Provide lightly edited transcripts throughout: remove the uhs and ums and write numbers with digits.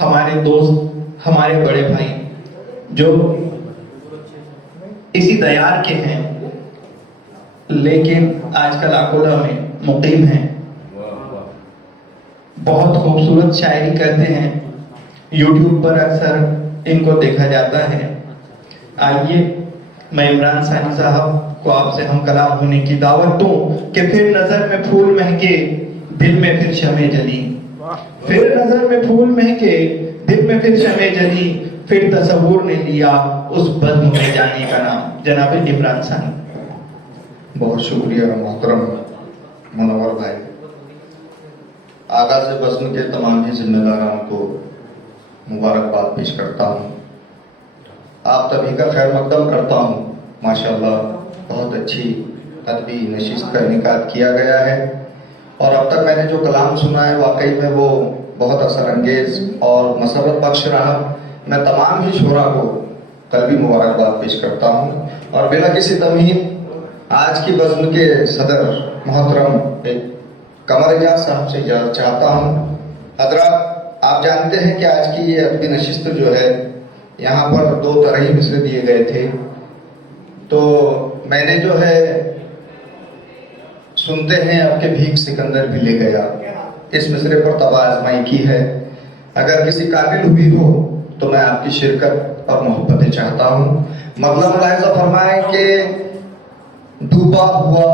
ہمارے دوست، ہمارے بڑے بھائی جو اسی دیار کے ہیں لیکن آج کل اکولا میں مقیم ہیں، بہت خوبصورت شاعری کرتے ہیں، یوٹیوب پر اکثر ان کو دیکھا جاتا ہے۔ آئیے میں عمران ثانی صاحب کو آپ سے ہم کلام ہونے کی دعوت دوں کہ پھر نظر میں پھول مہکے دل میں پھر شمع جلی، پھر نظر میں پھول مہکے دل میں پھر شمع جلی، پھر تصور نے لیا اس بزم میں جانے کا نام۔ جناب عمران ثانی۔ بہت شکریہ محترم منور بھائی۔ آغاز بزم کے تمام ہی ذمہ داران کو مبارکباد پیش کرتا ہوں۔ آپ سبھی کا خیر مقدم کرتا ہوں۔ ماشاءاللہ بہت اچھی ادبی نشست کا انعقاد کیا گیا ہے، اور اب تک میں نے جو کلام سنا ہے واقعی میں وہ بہت اثر انگیز اور مسرت بخش رہا۔ میں تمام ہی شعراء کو قلبی مبارکباد پیش کرتا ہوں، اور بلا کسی تمہید آج کی بزم کے صدر محترم قمر اجاز صاحب سے اجازت چاہتا ہوں۔ حضرات آپ جانتے ہیں کہ آج کی یہ ادبی نشست جو ہے یہاں پر 2 طرحی مصرے دیے گئے تھے، تو میں نے جو ہے سنتے ہیں اب کے بھیک سکندر بھی لے گیا، اس مصرے پر طبع آزمائی کی ہے۔ اگر کسی قابل ہوئی ہو تو میں آپ کی شرکت اور محبتیں چاہتا ہوں۔ مطلب ملاحظہ فرمائیں کہ ڈوبا ہوا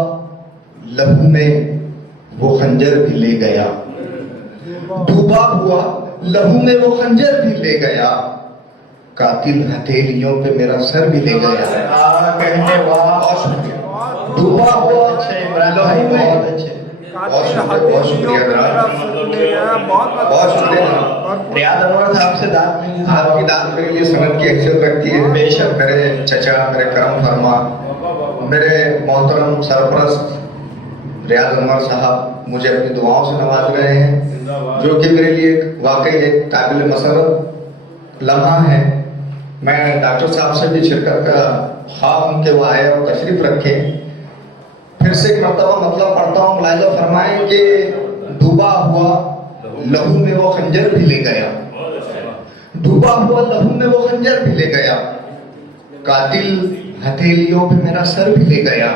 لہو میں وہ خنجر بھی لے گیا، ڈوبا ہوا لہو میں وہ خنجر بھی لے گیا، قاتل ہتھیلیوں پہ میرا سر بھی لے گیا۔ کہنے بہت شکریہ۔ ڈوبا ہوا لہو میں بہت شکریہ جناب، بہت شکریہ جناب۔ ریاض انور صاحب سے داد ملی، آپ کی داد میرے لیے سند کی حیثیت رکھتی ہے۔ بے شک۔ میرے چچا، میرے کرم فرما، میرے محترم سرپرست ریاض انور صاحب مجھے اپنی دعاؤں سے نواز رہے ہیں، جو کہ میرے لیے واقعی ایک قابل مسرت لمحہ ہے۔ میں ڈاکٹر صاحب سے بھی شرکت کا خواہ ہوں کہ وہ آئے اور تشریف رکھے۔ پھر سے ایک مرتبہ مطلب پڑھتا ہوں، ملاحظہ فرمائیں کہ ڈوبا ہوا لہو میں وہ خنجر بھی لے گیا، ڈوبا ہوا لہو میں وہ خنجر بھی لے گیا، قاتل ہتھیلیوں پہ میرا سر بھی لے گیا،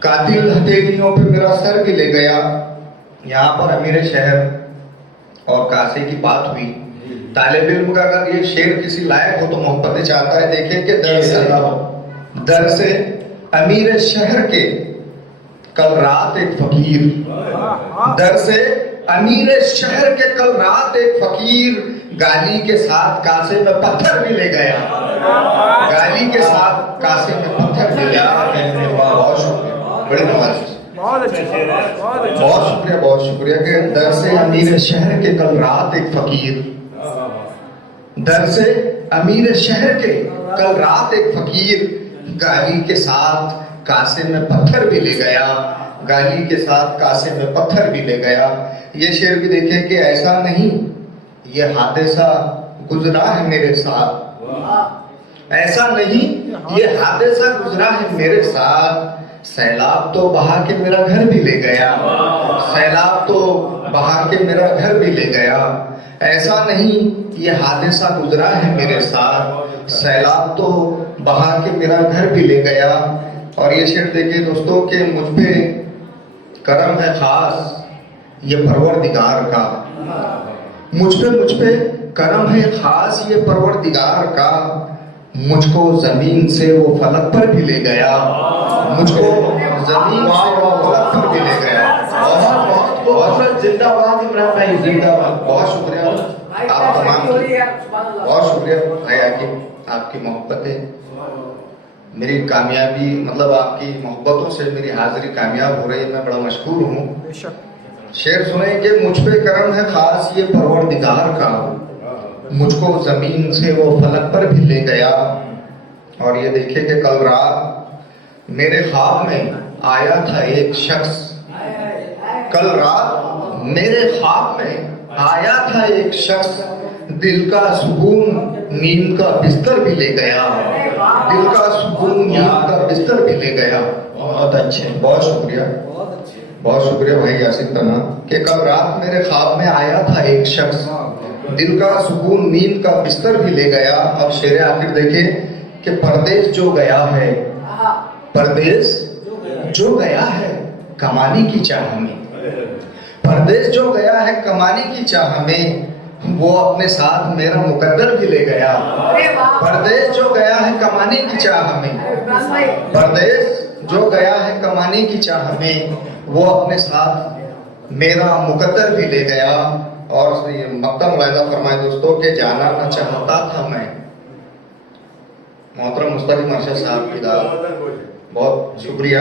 قاتل ہتھیلیوں پہ میرا سر بھی لے گیا۔ یہاں پر امیر شہر اور کاسے کی بات ہوئی۔ طالب علم کا اگر یہ شعر کسی لائق ہو تو محبت چاہتا ہے۔ دیکھیں کہ در سے امیر شہر کے کل رات ایک فقیر، در سے امیر شہر کے کل رات ایک فقیر، گالی کے ساتھ کاسے میں پتھر بھی لے گیا، گالی کے ساتھ کاسے میں پتھر بھی لے گیا۔ بہت شکریہ، بڑی نوازش، بہت شکریہ، بہت شکریہ کہ در سے امیر شہر کے کل رات ایک فقیر، در سے امیر شہر کے کل رات ایک فقیر، گالی کے ساتھ کاسے میں پتھر بھی لے گیا، گالی کے ساتھ کاسے میں پتھر بھی لے گیا۔ یہ شعر بھی دیکھیں کہ ایسا نہیں یہ حادثہ گزرا ہے میرے ساتھ، ایسا نہیں یہ حادثہ گزرا ہے میرے ساتھ، سیلاب تو بہا کے میرا گھر بھی لے گیا، سیلاب تو بہا کے میرا گھر بھی لے گیا، ایسا نہیں یہ حادثہ گزرا ہے میرے ساتھ، سیلاب تو بہا کے میرا گھر بھی لے گیا۔ اور یہ شعر دیکھیں دوستوں کہ مجھ پہ کرم ہے خاص یہ پروردگار کا، مجھ پہ کرم ہے خاص یہ پروردگار کا، مجھ کو زمین سے وہ فلک پر بھی لے گیا، مجھ کو زمین سے وہ فلک پر بھی لے گیا۔ بہت زندہ باد عمران بھائی، زندہ باد۔ بہت شکریہ آپ تمام کی، بہت شکریہ بھائی آپ کی محبتیں میری کامیابی، مطلب آپ کی محبتوں سے میری حاضری کامیاب ہو رہی ہے، میں بڑا مشکور ہوں۔ شعر سنیں کہ مجھ پہ کرم ہے خاص یہ پروردگار کا، مجھ کو زمین سے وہ فلک پر بھی لے گیا۔ اور یہ دیکھیں کہ کل رات میرے خواب میں آیا تھا ایک شخص، کل رات میرے خواب میں آیا تھا ایک شخص، دل کا سکون نیند کا بستر بھی لے گیا، دل کا سکون نیند کا بستر بھی لے گیا۔ بہت اچھے، بہت شکریہ، بہت شکریہ بھائی یاسین تنا کہ کل رات میرے خواب میں آیا تھا ایک شخص، دل کا سکون نیند کا بستر بھی لے گیا. اور شعر آخر دیکھیں کہ پردیس جو گیا ہے, پردیس جو گیا ہے کمانے کی چاہ میں, پردیس جو گیا ہے کمانے کی چاہ میں, وہ اپنے ساتھ میرا مقدر بھی لے گیا. پردیس جو گیا ہے کمانے کی چاہ میں, پردیس جو گیا ہے کمانے کی چاہ میں, وہ اپنے ساتھ میرا مقدر بھی لے گیا. اور مقطع ملاحظہ فرمائے دوستوں کہ جانا نہ چاہتا تھا میں. محترم مصطفی مرشد صاحب کی دعوت بہت شکریہ.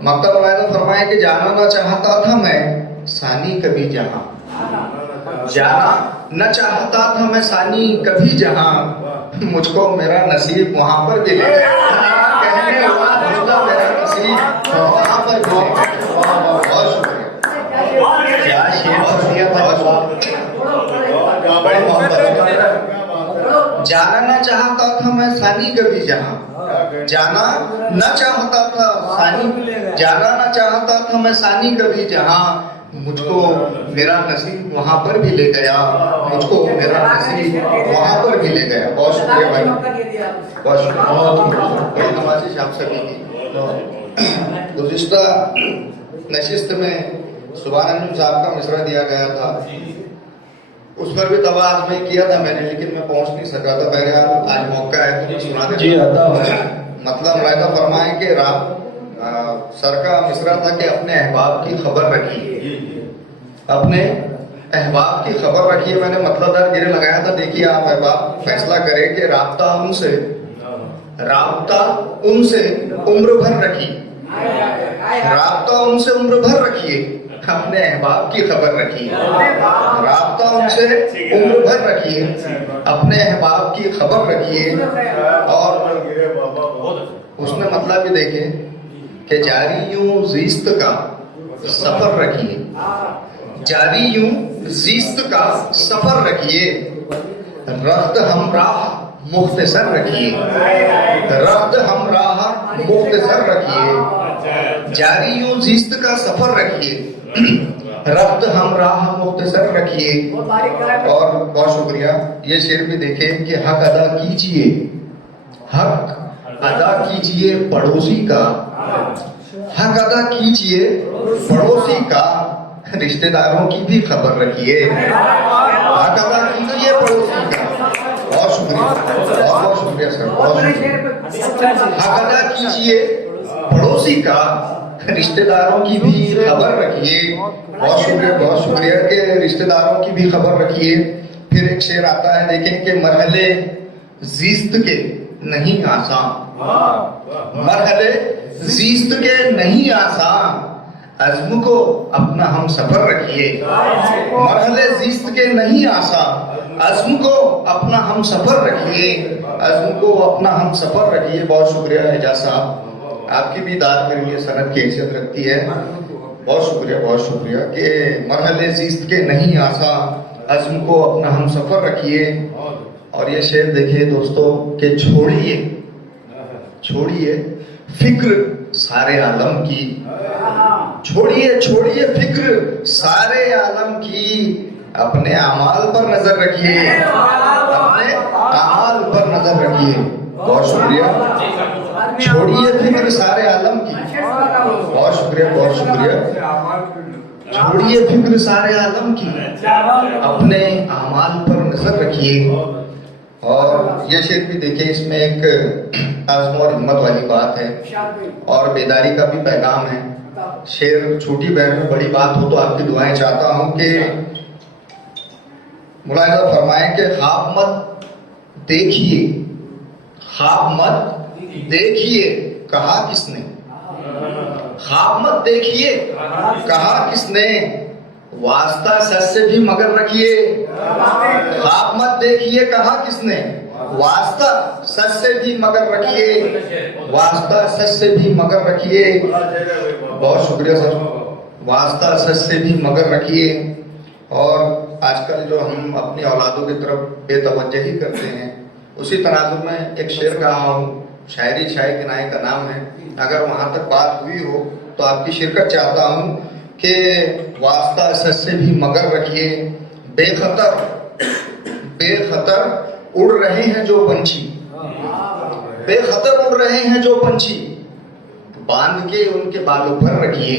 مقطع ملاحظہ فرمائے کہ جانا نہ چاہتا تھا میں ثانی کبھی جہاں, جانا نہ چاہتا تھا میں ثانی کبھی جہاں, مجھ کو میرا نصیب وہاں پر بھی لے گیا. کہنے ہوا مجھ کو میرا نصیب وہاں پر بھی لے گیا. بہت شکریہ. کیا شعر دیا بڑے محبت. جانا نہ چاہتا تھا میں ثانی کبھی جہاں, جانا نہ چاہتا تھا ثانی, جانا نہ چاہتا تھا میں ثانی کبھی جہاں, مجھ کو میرا نصیب وہاں پر بھی لے گیا, مجھ کو میرا نصیب وہاں پر بھی لے گیا. بہت شکریہ بھائی, بہت شکریہ. بڑی نوازش آپ سبھی کی. گزشتہ نشست میں سبحان انجم صاحب کا مصرع دیا گیا تھا, اس پر بھی تواضع میں کیا تھا میں نے, لیکن میں پہنچ نہیں سکا تھا. بہرحال آج موقع ہے تو سنا دیں. جی عطا مطلب ملاحظہ فرمائیں کہ سر کا مصرع تھا کہ اپنے احباب کی خبر رکھیے, اپنے احباب کی خبر رکھیے. میں نے مطلب در گرے لگایا تھا. دیکھیے آپ احباب فیصلہ کریں کہ رابطہ ان سے عمر بھر رکھیے, رابطہ ان سے عمر بھر رکھیے, اپنے احباب کی خبر رکھیے. رابطہ ان سے عمر بھر رکھیے, اپنے احباب کی خبر رکھیے. اور اس نے مطلب بھی دیکھیں کہ جاری یوں زیست کا سفر رکھیے, جاری یوں زیست کا سفر رکھیے, رخت ہمراہ مختصر رکھیے, رخت ہمراہ مختصر رکھیے. جاری یوں زیست کا سفر رکھیے, رخت ہمراہ مختصر رکھیے. اور بہت شکریہ. یہ شعر بھی دیکھیں کہ حق ادا کیجئے, حق ادا کیجئے پڑوسی کا, حق ادا کیجئے پڑوسی کا, رشتہ داروں کی بھی خبر رکھیے. حق ادا کیجئے پڑوسی کا. بہت شکریہ, بہت شکریہ سر, بہت شکریہ. حق ادا کیجئے پڑوسی کا, رشتہ داروں کی بھی خبر رکھیے. بہت شکریہ, بہت شکریہ کہ رشتہ داروں کی بھی خبر رکھیے. پھر ایک شعر آتا ہے دیکھیں کہ مرحلے زیست کے نہیں آسان, مرحلے زیست کے نہیں آسان, عزم کو اپنا ہم سفر رکھیے. مرحلے زیست کے نہیں آسان, عزم کو اپنا ہم سفر رکھیے, عزم کو اپنا ہم سفر رکھیے. بہت شکریہ اعجاز صاحب, آپ کی بھی داد میرے لیے سند کی حیثیت رکھتی ہے. بہت شکریہ, بہت شکریہ کہ مرحلے زیست کے نہیں آسان, عزم کو اپنا ہم سفر رکھیے. اور یہ شعر دیکھیے دوستوں کہ چھوڑیے, چھوڑیے فکر سارے عالم کی, چھوڑیے چھوڑیے فکر سارے عالم کی, اپنے اعمال پر نظر رکھیے, اپنے اعمال پر نظر رکھیے. بہت شکریہ. چھوڑیے فکر سارے عالم کی. بہت شکریہ, بہت شکریہ. چھوڑیے فکر سارے عالم کی, اپنے اعمال پر نظر رکھیے. اور یہ شعر بھی دیکھیں, اس میں ایک عزم اور ہمت والی بات ہے اور بیداری کا بھی پیغام ہے. شعر چھوٹی بہن میں بڑی بات ہو تو آپ کی دعائیں چاہتا ہوں کہ ملاحظہ فرمائیں کہ خواب مت دیکھیے, خواب مت دیکھیے کہا کس نے, خواب مت دیکھیے کہا کس نے, واسطہ سچ سے بھی مگر رکھیے. خواب مت دیکھیے کہا کس نے, واسطہ سچ سے بھی مگر رکھیے, واسطہ سچ سے بھی مگر رکھیے. بہت شکریہ سر. واسطہ سچ سے بھی مگر رکھیے. اور آج کل جو ہم اپنی اولادوں کی طرف بے توجہی کرتے ہیں, اسی تناظر میں ایک شعر کہا ہوں, شاعری شاعر کنائے کا نام ہے. اگر وہاں تک بات ہوئی ہو تو آپ کی شرکت چاہتا ہوں کہ واسطہ سچ سے بھی مگر رکھیے, بے خطر بے خطر اڑ رہے ہیں جو پنچھی، بے خطر اڑ رہے ہیں جو پنچھی، باندھ کے ان کے بالوں پر رکھیے،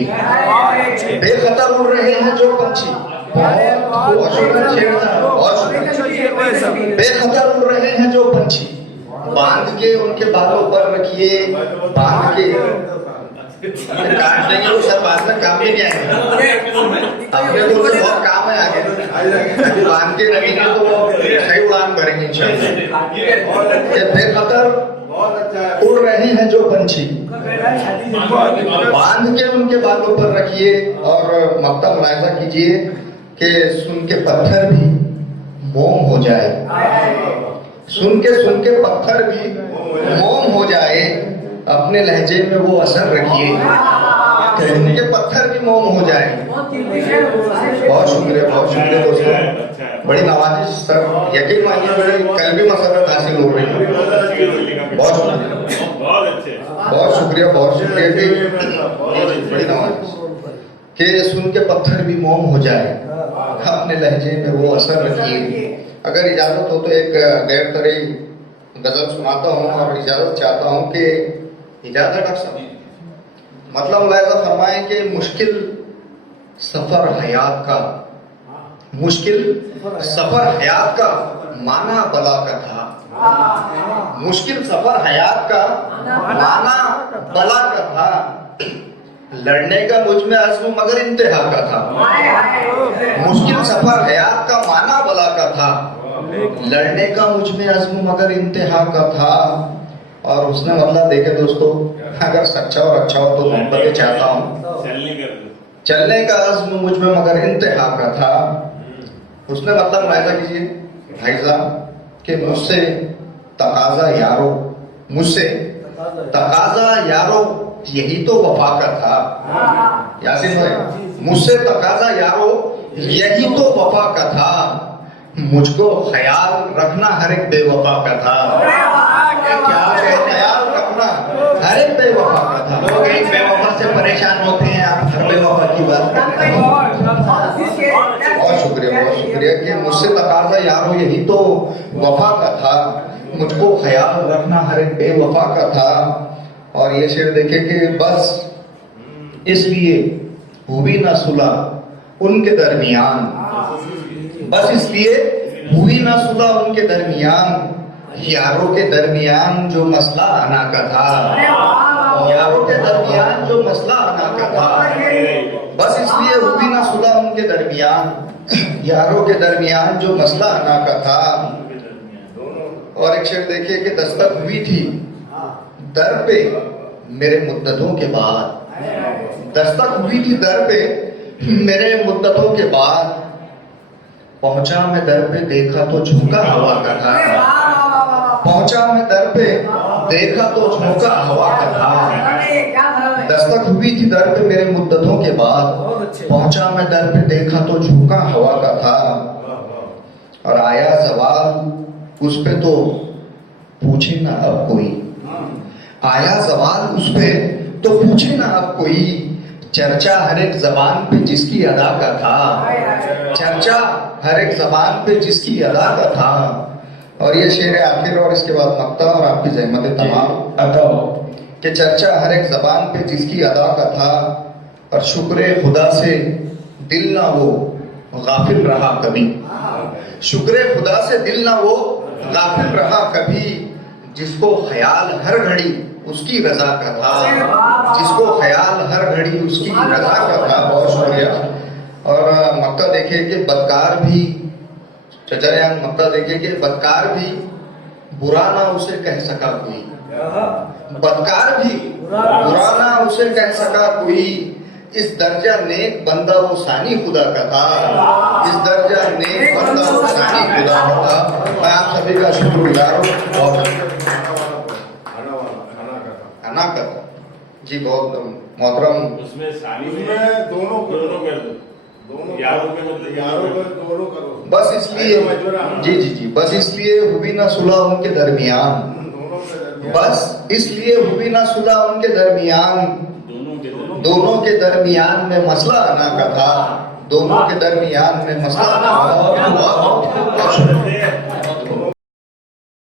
بے خطر اڑ رہے ہیں جو پنچھی، بہت شکریہ، بہت شکریہ، بے خطر اڑ رہے ہیں جو پنچھی، باندھ کے ان کے بالوں پر رکھیے، باندھ کے کاٹ دیں گے وہ سر بعد میں کام بھی نہیں آئے گا، اپنے کو تو بہت کام ہے آگے، باندھ کے رکھیں گے تو وہ صحیح اڑان بھریں گے انشاءاللہ۔ یہ بے خطر اڑ رہے ہیں جو پنچھی، باندھ کے ان کے بالوں پر رکھیے، اور مقطع ملاحظہ کیجئے کہ سن کے پتھر بھی موم ہو جائے، سن کے پتھر بھی موم ہو جائے، اپنے لہجے میں وہ اثر رکھیے، سن کے پتھر بھی موم ہو جائے۔ بہت شکریہ دوستوں، بڑی نوازش سر، یقین مانیے میرے کل بھی مسرت حاصل ہو رہی ہے، بہت شکریہ کہ بڑی نوازش کہ سن کے پتھر بھی موم ہو جائے، اپنے لہجے میں وہ اثر رکھیے۔ اگر اجازت ہو تو ایک غیر طرح غزل سناتا ہوں، اور اجازت چاہتا ہوں کہ اجازت ڈاکٹر صاحب، مطلب ملاحظہ فرمائیں کہ مشکل سفر حیات کا، مشکل سفر حیات کا معنی بلا کا تھا، مشکل سفر حیات کا معنی بلا کا تھا، لڑنے کا مجھ میں عزم مگر انتہا کا تھا، مشکل سفر حیات کا معنی بلا کا تھا، لڑنے کا مجھ میں عزم مگر انتہا کا تھا۔ اور اس نے مطلب دیکھے دوستو، اگر سچا اور اچھا ہو تو محبت چاہتا ہوں، چلنے کا عزم مجھ میں مگر انتہا کا تھا۔ اس نے مطلب ملاحظہ کیجیے بھائی صاحب کہ مجھ سے تقاضا یارو، مجھ سے تقاضا یارو یہی تو وفا کا تھا، یاسین بھائی، مجھ سے تقاضا یارو یہی تو وفا کا تھا، مجھ کو خیال رکھنا ہر ایک بے وفا کا تھا، کیا خیال رکھنا ہر ایک بے وفا کا تھا۔ لوگ ایک بے وفا سے پریشان ہوتے ہیں، آپ ہر بے وفا کی بات کرتے ہیں۔ بہت شکریہ کہ مجھ سے تقاضا یارو یہی تو وفا کا تھا، مجھ کو خیال رکھنا ہر ایک بے وفا کا تھا۔ اور یہ شعر دیکھیں کہ بس اس لیے ہوئی نہ صلح ان کے درمیان، بس اس لیے ہوئی نہ صلح ان کے درمیان، یاروں کے درمیان جو مسئلہ آنا کا تھا، یاروں کے درمیان جو مسئلہ آنا کا تھا، بس اس لیے ہوئی نہ صلح ان کے درمیان، یاروں کے درمیان جو مسئلہ آنا کا تھا۔ اور ایک شعر دیکھیے کہ دستک ہوئی تھی در پہ میرے مدتوں کے بعد، دستک ہوئی تھی در پہ میرے مدتوں کے بعد، پہنچا میں در پہ دیکھا تو جھونکا ہوا کا تھا، پہنچا میں در پہ دیکھا تو جھونکا ہوا کا تھا، دستک ہوئی تھی در پہ میرے مدتوں کے بعد، پہنچا میں در پہ دیکھا تو جھونکا ہوا کا تھا، اور آیا زوال اس پہ تو پوچھے نہ اب کوئی، آیا زوال اس پہ تو پوچھے نہ اب کوئی، چرچا ہر ایک زبان پہ جس کی ادا کا تھا، چرچا ہر ایک زبان پہ جس کی ادا کا تھا۔ اور یہ شعر آخر اور اس کے بعد مقطع اور آپ کی زحمت تمام ادا ہو کہ چرچا ہر ایک زبان پہ جس کی ادا کا تھا، اور شکر خدا سے دل نہ وہ غافل رہا کبھی، شکر خدا سے دل نہ وہ غافل رہا کبھی، جس کو خیال ہر گھڑی اس کی رضا کا تھا، جس کو خیال ہر گھڑی اس کی رضا کا تھا۔ بہت شکریہ۔ اور مقطع دیکھیں کہ بدکار بھی، چچا جان مقطع دیکھیں کہ بدکار بھی برا نہ اسے کہہ سکا کوئی، بدکار بھی برا نہ اسے کہہ سکا کوئی، اس درجہ نیک بندہ وہ ثانی خدا کا تھا، اس درجہ نیک بندہ وہ ثانی خدا کا تھا۔ میں آپ سبھی کا شکر گزار ہوں۔ بہت انا کا تھا جی، بہت محترم۔ اس میں دونوں بس اس لیے جی بس اس لیے ہوئی نہ صلح ان کے درمیان، بس اس لیے ہوئی نہ صلح ان کے درمیان، دونوں کے درمیان میں مسئلہ آنا کا تھا، دونوں کے درمیان میں مسئلہ آنا کا تھا۔